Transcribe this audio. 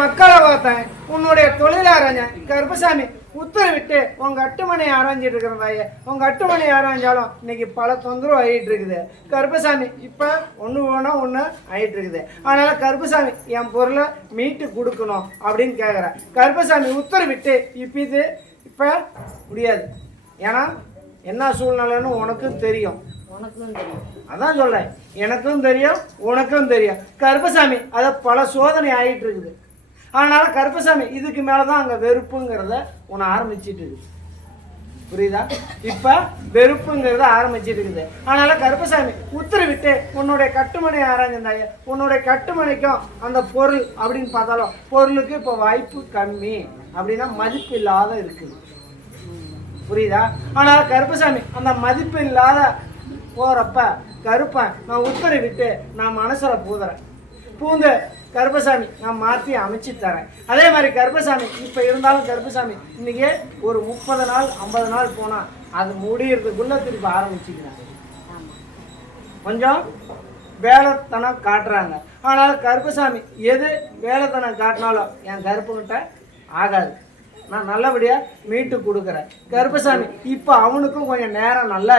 மக்களை பார்த்தேன், உன்னுடைய தொழில் ஆராய்ஞ்சேன். கருப்பசாமி உத்தரவிட்டு உங்க அட்டுமனையை ஆராய்ஞ்சிட்டு இருக்கிறதாயே. உங்க அட்டுமனையை ஆராய்ஞ்சாலும் இன்னைக்கு பல தொந்தரவு ஆகிட்டு இருக்குது கருப்பசாமி. இப்ப ஒண்ணு வேணா ஒண்ணு ஆகிட்டு இருக்குது. அதனால கருப்பசாமி என் பொருளை மீட்டு கொடுக்கணும் அப்படின்னு கேட்குற. கருப்பசாமி உத்தரவிட்டு இப்ப முடியாது. ஏன்னா என்ன சூழ்நிலைன்னு உனக்கும் தெரியும். அதான் சொல்றேன், எனக்கும் தெரியும் உனக்கும் தெரியும். கருப்பசாமி அதை பல சோதனை ஆகிட்டு இருக்குது. அதனால கருப்பசாமி இதுக்கு மேலதான் அங்க வெறுப்புங்கிறத உன்னை ஆரம்பிச்சிட்டு இருக்கு. புரியுதா? இப்ப வெறுப்புங்கிறத ஆரம்பிச்சிட்டு இருக்குது. அதனால கருப்பசாமி உத்தரவிட்டு உன்னுடைய கட்டுமனை ஆராய்ந்தாய. உன்னுடைய கட்டுமனைக்கும் அந்த பொருள் அப்படின்னு பார்த்தாலும் பொருளுக்கு இப்ப வாய்ப்பு கம்மி, அப்படின்னா மதிப்பு இல்லாத இருக்குது. புரியுதா? அதனால கருப்பசாமி அந்த மதிப்பு இல்லாத போறப்ப கருப்பன் நான் உத்தரவிட்டு நான் மனசுல பூந்து கருப்பசாமி நான் மாற்றி அமைச்சு தரேன். அதே மாதிரி கருப்பசாமி இப்போ இருந்தாலும் கருப்பசாமி இன்னைக்கு ஒரு 30 நாள் 50 நாள் போனால் அது முடியறதுக்குள்ள திருப்பி ஆரம்பிச்சுக்கிறாங்க. கொஞ்சம் வேலைத்தனம் காட்டுறாங்க. ஆனால் கருப்பசாமி எது வேலைத்தனம் காட்டினாலும் என் கருப்புக்கிட்ட ஆகாது. நான் நல்லபடியாக மீட்டு கொடுக்குறேன் கருப்பசாமி. இப்போ அவனுக்கும் கொஞ்சம் நேரம் நல்லா